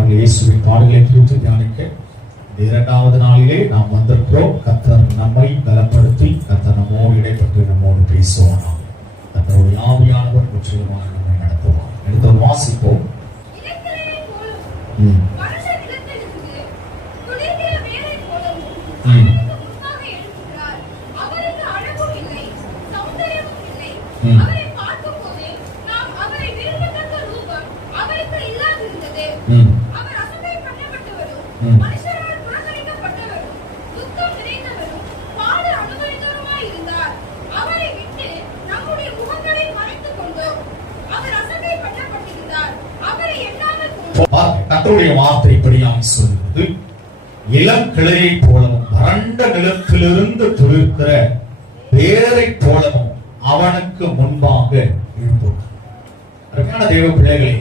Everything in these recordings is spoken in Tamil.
நாளிலே இயேசுவின் பாடுகளை குறித்து தியானிக்க இரண்டாவது நாளிலே நாம் வந்திருக்கிறோம். கர்த்தர் நம்மை பலப்படுத்தி கர்த்தர் நம்மோடு இடைப்பட்டு நம்மோடு பேசுவானாம். கர்த்தருடைய ஆவியானவர் முற்றிலுமாக நம்மை நடத்துவார். எடுத்து வாசிப்போம். கர்த்தருடைய வார்த்தை இப்படியாக சொல்கிறது, இளம் கிளையை போலவும் வறண்ட நிலத்திலிருந்து துளிர்க்கிற வேரை போலவும் அவனுக்கு முன்பாக எழும்பும். அருமையான தேவ பிள்ளைகளே,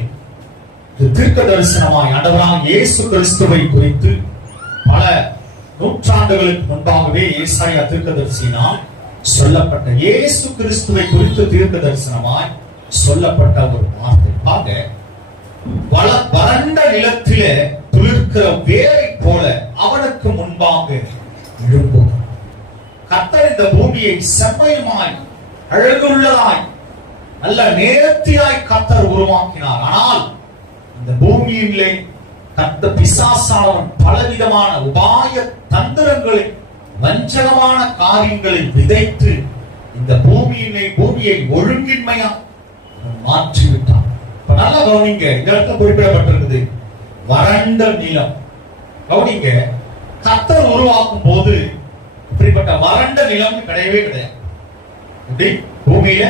தீர்க்க தரிசனமாய் ஆண்டவராகிய இயேசு கிறிஸ்துவை குறித்து பல நூற்றாண்டுகளுக்கு முன்பாகவே ஏசாயா தீர்க்கதரிசியினால் சொல்லப்பட்ட இயேசு கிறிஸ்துவை குறித்து தீர்க்க தரிசனமாய் சொல்லப்பட்ட ஒரு வார்த்தை. வறண்ட நிலத்திலே துளிர்க்கிற வேரை போல அவனுக்கு முன்பாக எழும்பும். கர்த்தர் இந்த பூமியை செம்மையுமாய் அழகுள்ளதாய் நல்ல நேர்த்தியாய் கர்த்தர் உருவாக்கினார். ஆனால் இந்த பூமியிலே கர்த்தர் பிசாசானவன் பலவிதமான உபாய தந்திரங்களை வஞ்சகமான காரியங்களை விதைத்து இந்த பூமியை ஒழுங்கின்மையா மாற்றிவிட்டான். நல்லா கவனிங்க, இந்த இடத்துல குறிப்பிடப்பட்டிருக்குது வறண்ட நிலம். கவனிங்க, கர்த்தர் உருவாக்கும் போது இப்படிப்பட்ட வறண்ட நிலம் கிடையவே கிடையாது. பூமியில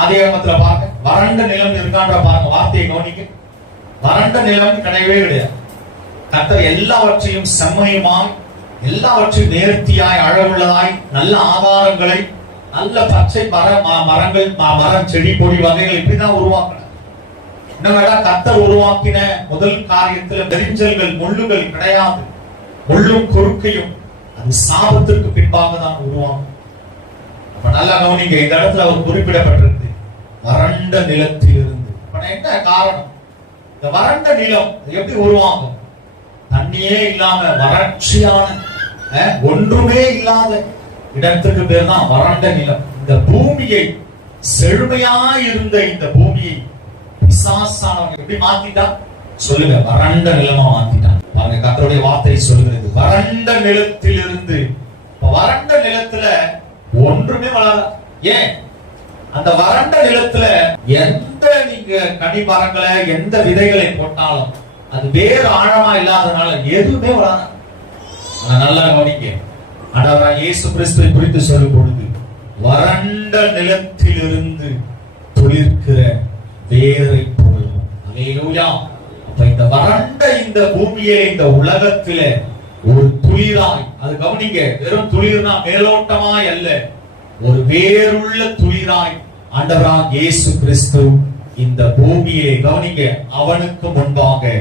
ஆதியாகமத்துல பாருங்க, வறண்ட நிலம் இருக்கான்ற பாருங்க, வார்த்தையை கவனிங்க. வறண்ட நிலம் கிடையவே கிடையாது. கர்த்தர் எல்லாவற்றையும் செம்மையுமாய், எல்லாவற்றையும் நேர்த்தியாய், அழகுள்ளதாய், நல்ல ஆதாரங்களை, நல்ல பச்சை மரங்கள், மரம், செடி, கொடி வகைகள் இப்படிதான் உருவாக்கினார். கர்த்தர் உருவாக்கின முதல் காரியத்துல நெரிஞ்சல்கள், முள்ளுகள் கிடையாது. முள்ளும் குறுக்கையும் அது சாபத்திற்கு பின்பாக தான் உருவாகும். அப்ப நல்லா கவனிங்க, இந்த இடத்துல அவர் குறிப்பிடப்பட்டிருக்கு வறண்ட நிலத்தில் இருந்து. என்ன காரணம்? இந்த வறண்ட நிலம் எப்படி உருவாகும்? தண்ணியே இல்லாம வறட்சியான ஒன்றுமே இல்லாத இடத்துக்கு பேர் தான் வறண்ட நிலம். இந்த பூமியை செழுமையாயிருந்த இந்த பூமியை பிசாசானவன் எப்படி மாத்திட்டான் சொல்லுங்க? வறண்ட நிலமா மாத்திட்டான். பாருங்க, கர்த்தருடைய வார்த்தை சொல்லுகிறது வறண்ட நிலத்தில் இருந்து. வறண்ட நிலத்துல ஒன்றுமே வளர. ஏன்? அந்த வறண்ட நிலத்துல எந்த நீங்க கனி மரங்களை, எந்த விதைகளை போட்டாலும் அது வேறு ஆழமா இல்லாதனால எதுவுமே வளர. நல்லா கவனிக்க, ஆண்டவராகிய இயேசு கிறிஸ்துவை குறித்து சொல்லும் பொழுது வறண்ட நிலத்திலிருந்து துளிர்க்கிற வேரை போலும். அல்லேலூயா. அப்ப இந்த வறண்ட இந்த பூமியே, இந்த உலகத்திலே ஒரு துளிராய், அது கவனிங்க, வெறும் துளிர்னா மேலோட்டமாய் அல்ல, ஒரு வேருள்ள துளிராய் ஆண்டவராகிய இயேசு கிறிஸ்து இந்த பூமியை கவனிங்க அவனுக்கு முன்பாக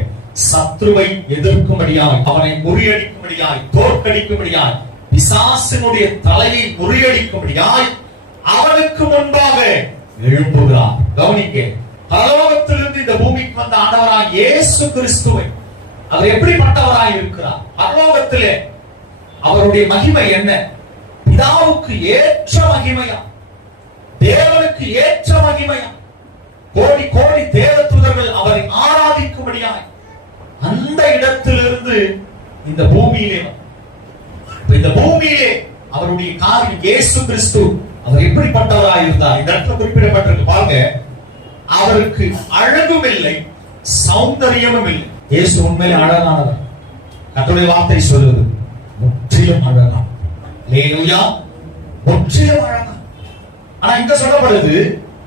சத்ருவை எதிர்க்கும்படியாய், அவனை முறியடிக்கும்படியாய், தோற்கடிக்கும்படியாய், பிசாசினுடைய தலையை முறியடிக்கும்படியாய் அவனுக்கு முன்பாக எழும்புகிறார். கவனிக்க, பரலோகத்திலிருந்து இந்த பூமிக்கு வந்த ஆண்டவராகிய இயேசு கிறிஸ்துவை அவர் எப்படிப்பட்டவராய் இருக்கிறார்? பரலோகத்திலே அவருடைய மகிமை என்ன? பிதாவுக்கு ஏற்ற மகிமையா, தேவனுக்கு ஏற்ற மகிமையா. கோடி கோடி தேவதூதர்கள் அவரை ஆராதிக்கும்படியாய் அந்த இடத்திலிருந்து இந்த பூமியிலே, இந்த பூமியிலே அவருடைய காரியம் இயேசு கிறிஸ்து அவர் எப்படிப்பட்டவராய் இருந்தார்? இந்த இடத்துல குறிப்பிடப்பட்டிருக்கு பாருங்க, அவருக்கு அழகும் இல்லை, சௌந்தரியமும் இல்லை. இயேசு உண்மையிலே அழகானவர். கர்த்தருடைய வார்த்தை சொல்லுது முற்றிலும் அழகான். அல்லேலூயா, முற்றிலும் அழகான். ஆனா இங்க சொல்லப்படுது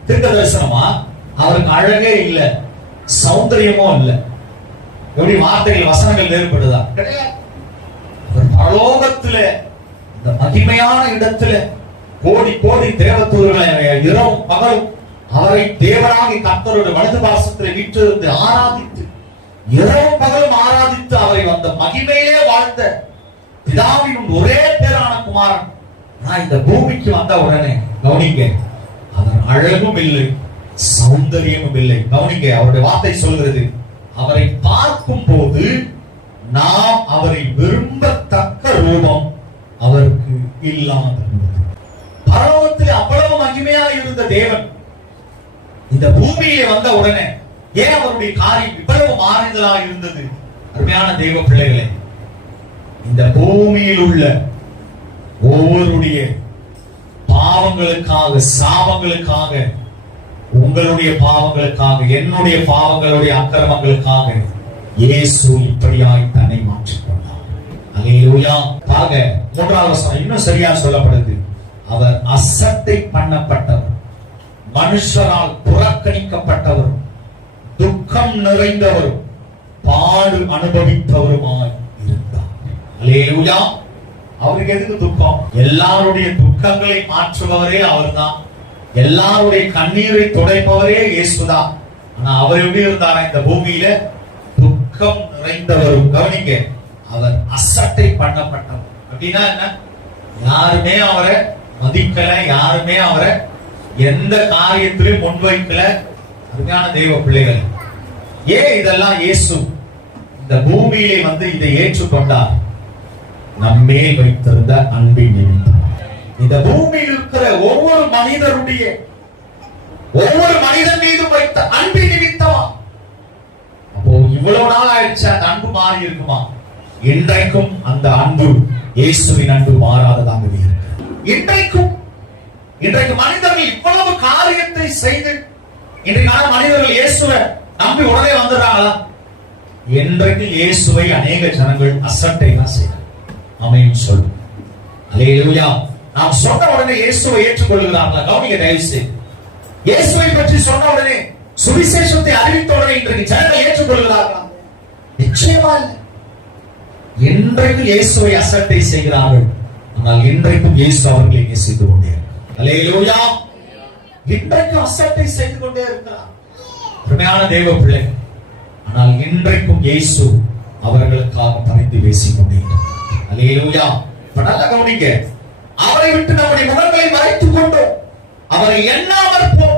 தீர்க்க தரிசனமா அவருக்கு அழகே இல்லை, சௌந்தரியமோ இல்லை. எப்படி வார்த்தைகள், வசனங்கள் வேறுபடுதா? கிடையாது. அவர் பரலோகத்துல இந்த மகிமையான இடத்துல கோடி கோடி தேவதூதர்களை இரவும் பகலும் அவரை தேவனாகி கர்த்தருடைய வலது பாசத்தில் வீற்றிருந்து ஆராதித்து, இரவும் பகலும் ஆராதித்து அவரை அந்த மகிமையிலே வாழ்ந்த பிதாவின் ஒரே பேரான குமாரன் இந்த பூமிக்கு வந்த உடனே கவனிங்க, அவர் அழகும் இல்லை, சௌந்தரியமும் இல்லை. கவனிங்க, அவருடைய வார்த்தை சொல்கிறது, அவரை பார்க்க பார்க்கும் போது நாம் அவரை விரும்பத்தக்க ரூபம் அவருக்கு இல்லாத பரலோகத்தில் அவ்வளவு மகிமையா இருந்த தேவன் இந்த பூமியிலே வந்த உடனே ஏன் அவருடைய காரியம் இவ்வளவு மாறுதலா இருந்தது? அருமையான தெய்வ பிள்ளைகளே, இந்த பூமியில் உள்ள ஒவ்வொருடைய பாவங்களுக்காக, சாபங்களுக்காக, உங்களுடைய பாவங்களுக்காக, என்னுடைய பாவங்களுடைய அக்கிரமங்களுக்காக இயேசு இப்படியாய் தன்னை மாற்றிக்கொண்டார். அல்லேலூயா. பாருங்க, 3வது வசனம் இன்னும் சரியா சொல்லப்படுது. அவர் அசட்டை பண்ணப்பட்டவர், மனுஷரால் புறக்கணிக்கப்பட்டவர், துக்கம் நிறைந்தவர், பாடு அனுபவித்தவருமாய் இருந்தார். அல்லேலூயா. அவருக்கு எதுக்கு துக்கம்? எல்லாருடைய துக்கங்களை மாற்றுபவரே அவர்தான். எல்லாருடைய கண்ணீரை துடைப்பவரே இயேசுதான். ஆனா அவர் எப்படி இருந்தாரா இந்த பூமியில? துக்கம் நிறைந்தவரும். கவனிங்க, அவர் அசட்டை பண்ணப்பட்டவர். அப்படின்னா என்ன? யாருமே அவரை மதிக்கல, யாருமே அவரை எந்த காரியத்திலும் முன்வைக்கல. அருமையான தெய்வ பிள்ளைகள், ஏன் இதெல்லாம் இயேசு இந்த பூமியிலே வந்து இதை ஏற்றுக்கொண்டார்? நம்மேல் வைத்திருந்த அன்பின் நிமித்தம். இந்த பூமியில் இருக்கிற ஒவ்வொரு மனிதன் மீது வைத்த அன்பின் நிமித்தமா. அப்போ இவ்வளவு நாள் ஆயிடுச்சு, அந்த அன்பு மாறி இருக்குமா? இன்றைக்கும் அந்த அன்பு, இயேசுவின் அன்பு மாறாததாக இருக்கு. இன்றைக்கு மனிதர்கள் இவ்வளவு காரியத்தை செய்து இன்றைக்கான மனிதர்கள் இயேசுவை நம்பி உடனே வந்துடுறாங்களா? இன்றைக்கு இயேசுவை அநேக ஜனங்கள் அசட்டை தான் செய்யறாங்க. ஆமென் சொல்லு. அல்லேலூயா. நாம் சொன்ன உடனே இயேசுவை ஏற்றுக்கொள்கிறார்களா? கவனிக்க தயவு செய்து. இயேசுவை பற்றி சொன்ன உடனே, சுவிசேஷத்தை அறிவித்த உடனே இன்றைக்கு ஜனங்கள் ஏற்றுக்கொள்கிறார்களா? நிச்சயமா இல்லை. இன்றைக்கு இயேசுவை அசட்டை செய்கிறார்கள். ஆனால் இன்றைக்கும் இயேசு அவர்களை நேசித்து கொண்டே இருக்கிறார். அல்லேலூயா. இன்றைக்கும் அசட்டை செய்து கொண்டே இருக்கிறார். அருமையான தேவ பிள்ளை, ஆனால் இன்றைக்கும் இயேசு அவர்களுக்காக பரிந்து பேசிக் கொண்டே இருக்கிறார். அல்லேலூயா. நல்ல கவனிங்க, அவரை விட்டு நம்முடைய முகங்களை மறைத்துக் கொண்டோம், அவரை எண்ணாமல் போ.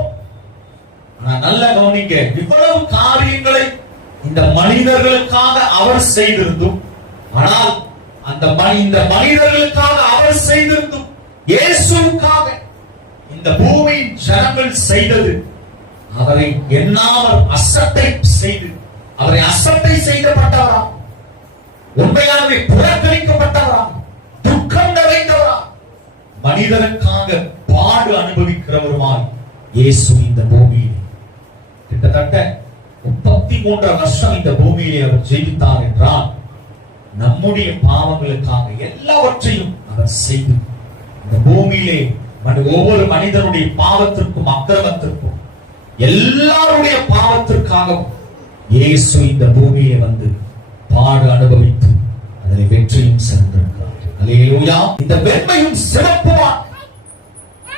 ஆனா நல்ல கவனிங்க, இவ்வளவு காரியங்களை இந்த மனிதர்களுக்காக அவர் செய்திருந்தும், ஆனால் இந்த மனிதர்களுக்காக அவர் செய்திருந்தும் இயேசுவுக்காக இந்த பூமியின் ஜனங்கள் செய்தது அவரை எண்ணாமல் அசட்டை செய்து, அவரை அசட்டை செய்யப்பட்டவரா, உண்மையாகவே புறக்கணிக்கப்பட்டவரா, துக்கம் நிறைந்தவரா, மனிதனுக்காக பாடு அனுபவிக்கிறவருமாய் இயேசு இந்த பூமியில் கிட்டத்தட்ட 33 வருஷம் இந்த பூமியிலே அவர் ஜெயித்தார் என்றால், நம்முடைய பாவங்களுக்காக எல்லாவற்றையும் அவர் செய்து இந்த பூமியிலே ஒவ்வொரு மனிதனுடைய பாவத்திற்கும் அக்கிரமத்திற்கும் எல்லாருடைய பாவத்திற்காகவும் இயேசு இந்த பூமியை வந்து பாடு அனுபவித்து அதில் வெற்றியும் சென்றிருக்கிறார். அல்லேலூயா. இந்த வெண்மையும் சிறப்புமான்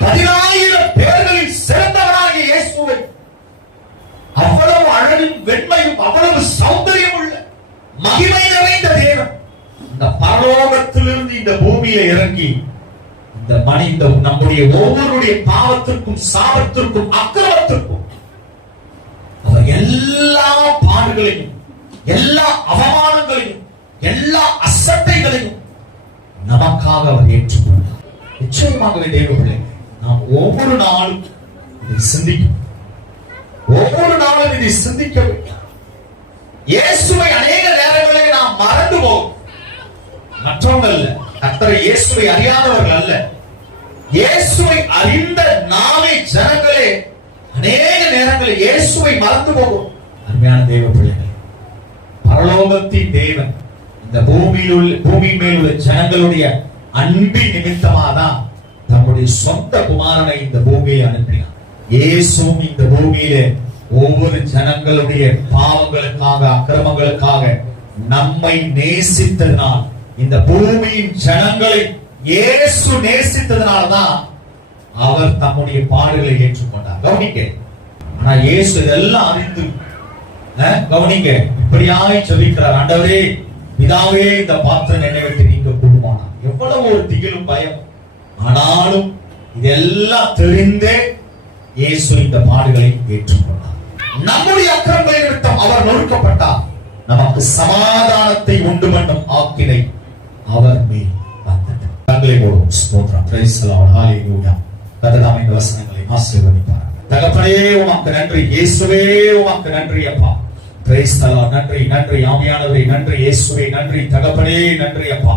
10,000 பேர்களில் சிறந்தவராகிய இயேசுவை, அவ்வளவு அழகும் வெண்மையும் அவ்வளவு சௌந்தரியம் உள்ள மகிமை நிறைந்த தேவன் இந்த பரலோகத்திலிருந்து இந்த பூமியில இறங்கி இந்த நம்முடைய ஒவ்வொருடைய பாவத்திற்கும், சாபத்திற்கும், அக்கிரமத்திற்கும் அவர் எல்லா பாடுகளையும், எல்லா அவமானங்களையும், எல்லா அசட்டைகளையும் நமக்காக அவர் ஏற்றுக்கொண்டார். நிச்சயமாகவே தேவர்களே, நாம் ஒவ்வொரு நாளும் இதை சிந்திக்கும், ஒவ்வொரு நாளும் இதை சிந்திக்க வேண்டும். இயேசுவை அநேக நேரங்களில் நாம் மறந்து போகும். மற்றவங்க அல்ல, கர்த்தரை இயேசுவை அறியாதவர்கள் அல்ல, இயேசுவை அறிந்த நாமே ஜனங்களே அநேக நேரங்களில் இயேசுவை மறந்து போகும். அருமையான தேவ பிள்ளைகள், பரலோகத்தின் தேவன் இந்த பூமியின் மேல் உள்ள ஜனங்களுடைய அன்பின் நிமித்தமாதான் தம்முடைய சொந்த குமாரனை இந்த பூமியை அனுப்பினார். இயேசுவும் இந்த பூமியிலே ஒவ்வொரு ஜனங்களுடைய பாவங்களுக்காக, அக்கிரமங்களுக்காக நம்மை நேசித்ததனால், இந்த பூமியின் ஜனங்களை இயேசு நேசித்ததனால்தான் அவர் தம்முடைய பாடுகளை ஏற்றுக்கொண்டார். கவனிக்க. ஆனா இயேசு இதெல்லாம் அறிந்து கவனிங்க, இப்படியாய் ஜெபிக்கிறார், ஆண்டவரே பிதாவே இந்த பாத்திரம் என்னை விட்டு நீங்க கூடுமானா. எவ்வளவு ஒரு திகிலும் பயம். ஆனாலும் இதெல்லாம் தெரிந்தே இயேசு இந்த பாடுகளை ஏற்றுக்கொண்டார். நம்முடைய அக்கிரமங்களை நிமித்தம் அவர் நொறுக்கப்பட்டார், நமக்கு சமாதானத்தை உண்டு பண்ணும் ஆக்கினை அவர் மேல் வந்தது. தங்களை போடுவோம். ஸ்தோத்திரம். Praise the Lord. ஹalleluya. கர்த்தர் இந்த வசனங்களை ஆசீர்வதிப்பார். தகப்பனே உமக்கு நன்றி. இயேசுவே உமக்கு நன்றி அப்பா. Price the Lord. நன்றி நன்றி ஆவியானவரே, நன்றி இயேசுவே, நன்றி தகப்பனே, நன்றி அப்பா.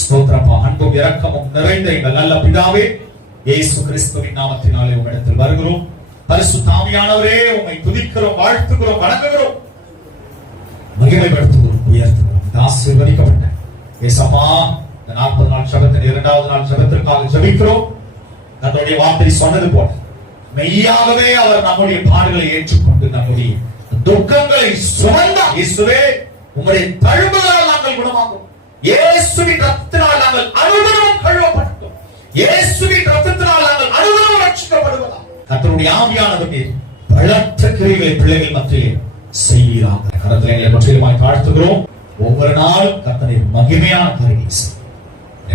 ஸ்தோத்திரப்பா. அன்பும் இரக்கமும் நிறைந்த எங்கள் நல்ல பிதாவே, இயேசு கிறிஸ்துவின் நாமத்தினாலே உம்மிடத்தில் வருகிறோம். பரிசுத்த ஆவியானவரே, உம்மை துதிக்கிறோம், வாழ்த்துகிறோம், வணங்குகிறோம், மகிமைப்படுத்துகிறோம், உயர்த்துகிறோம். ஆசீர்வதிக்கப்பட்ட இயேசப்பா, இந்த 40 நாள் ஜெபத்தின் 2வது நாள் ஜெபத்திற்காக ஜெபிக்கிறோம். நம்முடைய வார்த்தை சொன்னது போல மெய்யாகவே அவர் நம்முடைய பாடுகளை ஏற்றுக்கொண்டு நம்முடைய துக்கங்களை சுமந்தார். இயேசுவே, உம்முடைய தழும்புகளால் நாங்கள் குணமாகும். இயேசுவின் ரத்தத்தினால் நாங்கள் அனுதினமும் கழுவப்பட்டோம். இயேசுவின் ரத்தத்தினால் நாங்கள் அனுதினமும் ரட்சிக்கப்படுவதாக கர்த்தருடைய ஆவியானவர் பலத்த கிரியைகளை பிள்ளைகள் மத்தியிலே செய்வீராக. கர்த்தரை எங்களை பற்றியுமாய் தாழ்த்துகிறோம். ஒவ்வொரு நாளும் கர்த்தரை மகிமையான காரியங்களை செய்யும்.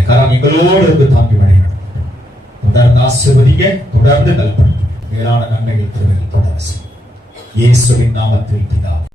கரம் எங்களோடு இருந்து தாங்கி வழிநடத்தும். தொடர்ந்து ஆசீர்வதிக்க, தொடர்ந்து நல்படுத்தும். மேலான நன்மைகள் திருவையில் தொடர செய்யும். இயேசுவின் நாமத்தில் பிதாவே.